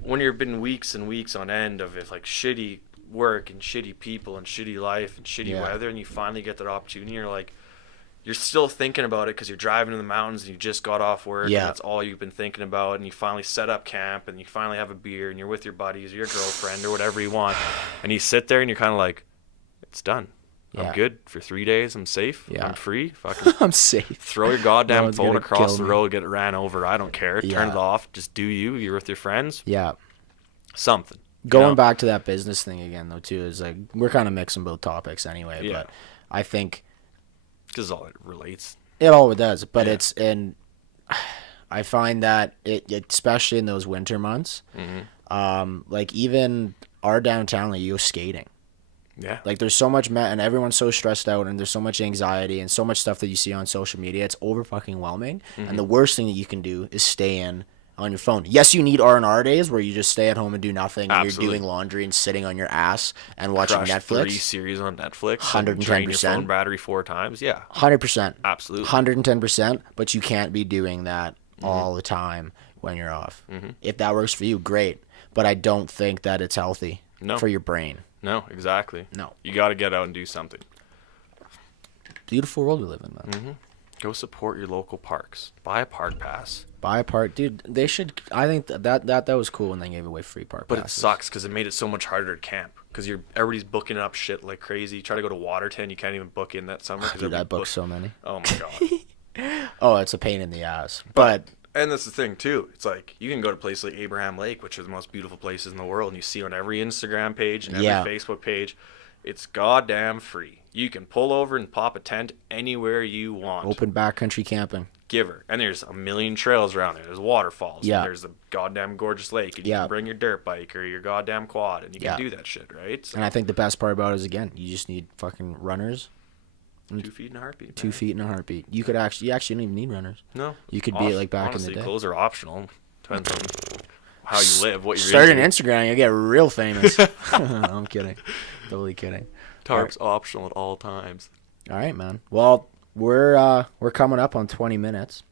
when you've been weeks and weeks on end of it, like, shitty work and shitty people and shitty life and shitty weather, and you finally get that opportunity, you're like, you're still thinking about it because you're driving in the mountains and you just got off work and that's all you've been thinking about, and you finally set up camp and you finally have a beer and you're with your buddies or your girlfriend or whatever you want, and you sit there and you're kind of like, it's done. I'm good for 3 days. I'm safe. I'm free. Fucking I'm safe. Throw your goddamn phone across the road, get it ran over. I don't care. Turn it off. Just do you. You're with your friends. Yeah. Something. Going back to that business thing again, though, too, is like, we're kind of mixing both topics anyway, but I think, because all it relates. It all does, but it's in. I find that it, especially in those winter months, like, even our downtown, like, you go skating. Yeah. Like, there's so much and everyone's so stressed out, and there's so much anxiety and so much stuff that you see on social media. It's over fucking whelming. And the worst thing that you can do is stay in on your phone. Yes, you need R&R days where you just stay at home and do nothing. And you're doing laundry and sitting on your ass and watching Netflix. 3 series on Netflix. 110%. Drain your phone battery 4 times. Yeah. 100%. Absolutely. 110%. But you can't be doing that all the time when you're off. If that works for you, great. But I don't think that it's healthy for your brain. No, exactly. No. You got to get out and do something. Beautiful world we live in, man. Go support your local parks. Buy a park pass. Buy a park. Dude, they should. I think that was cool when they gave away free park passes. But it sucks because it made it so much harder to camp. Because everybody's booking up shit like crazy. You try to go to Waterton, you can't even book in that summer. Dude, I booked so many. Oh, my God. Oh, it's a pain in the ass. But and that's the thing, too. It's like, you can go to places like Abraham Lake, which are the most beautiful places in the world, and you see on every Instagram page and every Facebook page, it's goddamn free. You can pull over and pop a tent anywhere you want. Open backcountry camping. Giver. And there's a million trails around there. There's waterfalls. Yeah. And there's a goddamn gorgeous lake. And you can bring your dirt bike or your goddamn quad, and you can do that shit, right? So, and I think the best part about it is, again, you just need fucking runners. 2 feet in a heartbeat. 2 feet in a heartbeat. You actually don't even need runners. No. You could be like back honestly, in the day. Clothes are optional. Depends on how you live, what you're Start into. an Instagram, you get real famous. I'm kidding. Totally kidding. Tarp's optional at all times. All right, man. Well, we're coming up on 20 minutes.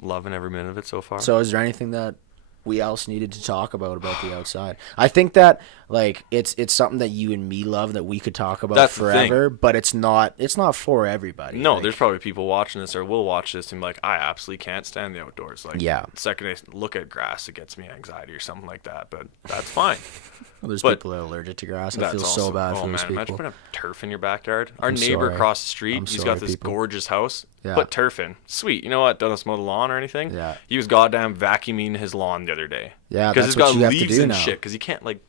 Loving every minute of it so far. So is there anything that we else needed to talk about the outside? I think that, like, it's something that you and me love that we could talk about forever, but it's not for everybody. No, like, there's probably people watching this or will watch this and be like, I absolutely can't stand the outdoors. Like, the second I look at grass, it gets me anxiety or something like that, but that's fine. Well, there's people that are allergic to grass. I feel so bad for those people. Imagine putting turf in your backyard. Our neighbor across the street, he's got this gorgeous house. Yeah. Put turf in. Sweet. You know what? Doesn't mow the lawn or anything. Yeah. He was goddamn vacuuming his lawn the other day. Yeah, because that's it's got what you have to leaves do and now. shit. Because you can't, like,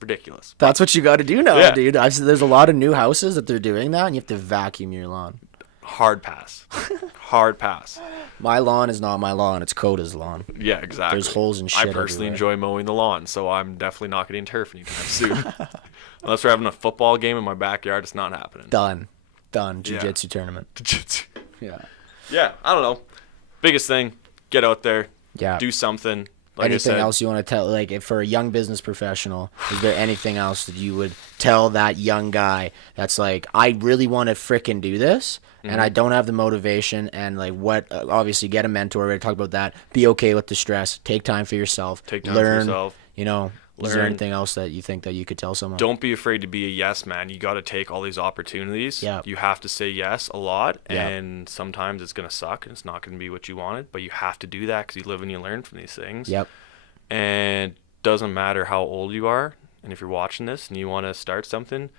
ridiculous. That's what you got to do now, dude. There's a lot of new houses that they're doing that, and you have to vacuum your lawn. Hard pass. Hard pass. My lawn is not my lawn. It's Coda's lawn. Yeah, exactly. There's holes and shit I personally everywhere. enjoy mowing the lawn, so I'm definitely not getting turf anytime soon. Unless we're having a football game in my backyard, it's not happening. Done. Jiu-jitsu tournament. Yeah. Yeah, I don't know. Biggest thing, get out there. Yeah. Do something. Like anything I said, else you want to tell, like, if for a young business professional, is there anything else that you would tell that young guy that's like, I really want to frickin' do this, and I don't have the motivation, and, like, what, obviously get a mentor, we already talked about that, be okay with the stress, take time for yourself, Take time for yourself. You know, is there anything else that you think that you could tell someone? Don't be afraid to be a yes man. You got to take all these opportunities. Yeah. You have to say yes a lot, and sometimes it's going to suck and it's not going to be what you wanted, but you have to do that because you live and you learn from these things. Yep. And doesn't matter how old you are, and if you're watching this and you want to start something,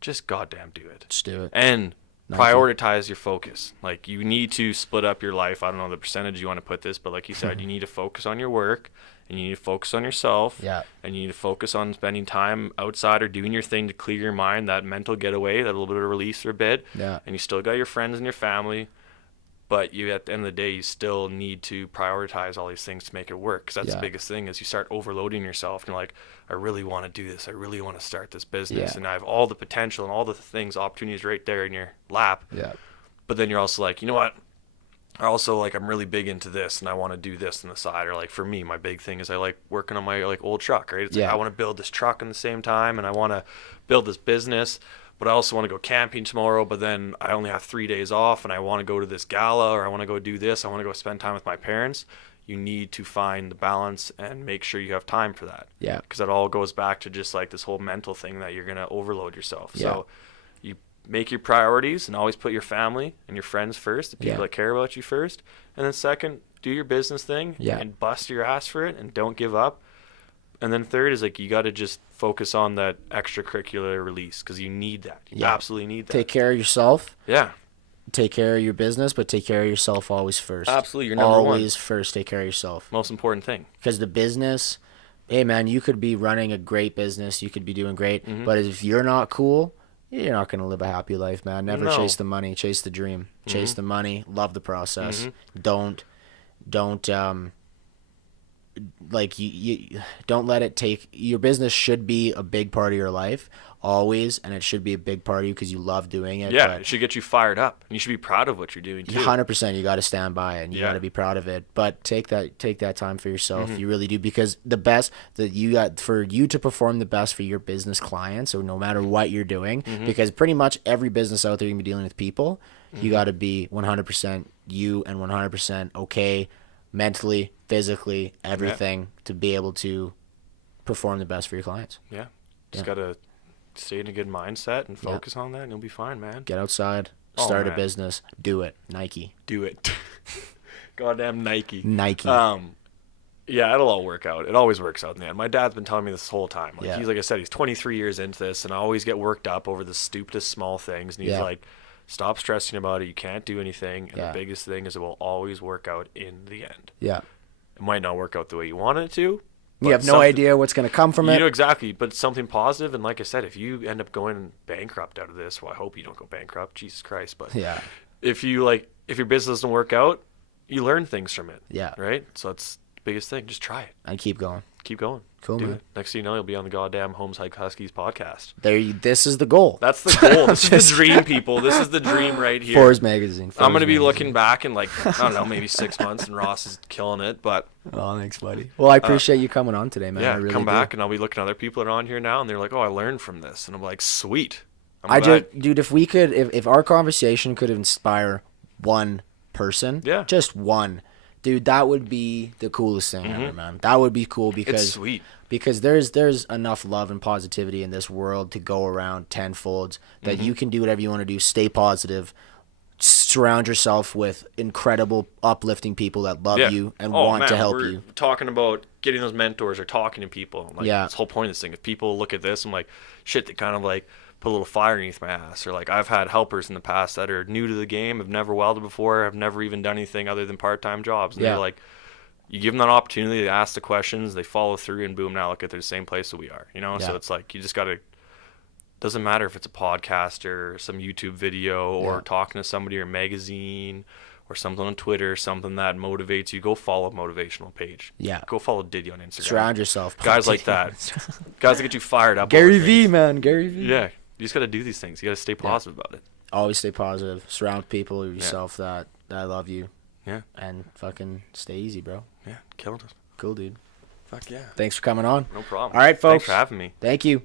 just goddamn do it. Just do it. And prioritize your focus. Like, you need to split up your life. I don't know the percentage you want to put this, but like you said, you need to focus on your work, and you need to focus on yourself. Yeah. And you need to focus on spending time outside or doing your thing to clear your mind, that mental getaway, that little bit of release for a bit. Yeah. And you still got your friends and your family. But you, at the end of the day, you still need to prioritize all these things to make it work. Because that's the Yeah. biggest thing is you start overloading yourself. And you're like, I really want to do this. I really want to start this business. Yeah. And I have all the potential and all the things, opportunities right there in your lap. Yeah. But then you're also like, you know what? I also like, I'm really big into this and I want to do this on the side. Or like for me, my big thing is I like working on my like old truck, right? It's like I want to build this truck in the same time and I want to build this business. But I also want to go camping tomorrow, but then I only have 3 days off and I want to go to this gala or I want to go do this. I want to go spend time with my parents. You need to find the balance and make sure you have time for that. Yeah. Because it all goes back to just like this whole mental thing that you're going to overload yourself. Yeah. So you make your priorities and always put your family and your friends first, the people that care about you first. And then second, do your business thing and bust your ass for it and don't give up. And then third is like you got to just focus on that extracurricular release because you need that. You absolutely need that. Take care of yourself. Yeah. Take care of your business, but take care of yourself always first. Absolutely. You're number one. Always first take care of yourself. Most important thing. Because the business, hey, man, you could be running a great business. You could be doing great. But if you're not cool, you're not going to live a happy life, man. Never chase the money. Chase the dream. Chase the money. Love the process. Don't like you don't let it take. Your business should be a big part of your life always, and it should be a big part of you because you love doing it. Yeah, it should get you fired up, and you should be proud of what you're doing too. 100%, you got to stand by it, and you got to be proud of it. But take that time for yourself. You really do, because the best that you got for you to perform the best for your business clients, or no matter what you're doing, because pretty much every business out there you're gonna be dealing with people, you got to be 100% you and 100% okay mentally, physically, everything to be able to perform the best for your clients. Yeah, just gotta stay in a good mindset and focus on that, and you'll be fine, man. Get outside, start a business, do it. Nike. Do it. Goddamn Nike. Yeah, it'll all work out. It always works out in the end. My dad's been telling me this whole time. Like Yeah. he's like I said, he's 23 years into this, and I always get worked up over the stupidest small things. And he's like, stop stressing about it. You can't do anything. And the biggest thing is it will always work out in the end. Yeah. It might not work out the way you want it to. You have no idea what's going to come from it. You know exactly, but something positive. And like I said, if you end up going bankrupt out of this, well, I hope you don't go bankrupt. Jesus Christ. But if your business doesn't work out, you learn things from it. Yeah. Right? So that's the biggest thing. Just try it. And keep going. Keep going. Cool, man. Next thing you know, you'll be on the goddamn Homes Hike Huskies podcast. This is the goal. That's the goal. This is the dream, people. This is the dream right here. Forbes magazine. I'm going to be looking back in like, I don't know, maybe 6 months, and Ross is killing it. But oh, thanks, buddy. Well, I appreciate you coming on today, man. Yeah, I really come back, do. and I'll be looking at other people that are on here now, and they're like, oh, I learned from this. And I'm like, sweet. Dude, if we could, if our conversation could inspire one person, just one, dude, that would be the coolest thing ever, man. That would be cool because it's sweet. Because there's enough love and positivity in this world to go around tenfold that you can do whatever you want to do. Stay positive. Surround yourself with incredible, uplifting people that love you and want to help you. Talking about getting those mentors or talking to people. Like, that's the whole point of this thing. If people look at this, I'm like, shit, they kind of like put a little fire underneath my ass. Or like, I've had helpers in the past that are new to the game, have never welded before, have never even done anything other than part-time jobs. And they're like, you give them that opportunity, they ask the questions, they follow through, and boom, now look at they're the same place that we are. You know, so it's like you just gotta. Doesn't matter if it's a podcast or some YouTube video or talking to somebody or a magazine or something on Twitter, something that motivates you. Go follow a motivational page. Yeah. Go follow Diddy on Instagram. Surround yourself. Guys like that. Guys that get you fired up. Gary V, man. Gary V. Yeah. You just got to do these things. You got to stay positive about it. Always stay positive. Surround people yourself that love you. Yeah. And fucking stay easy, bro. Yeah. Killing it. Cool, dude. Fuck yeah. Thanks for coming on. No problem. All right, folks. Thanks for having me. Thank you.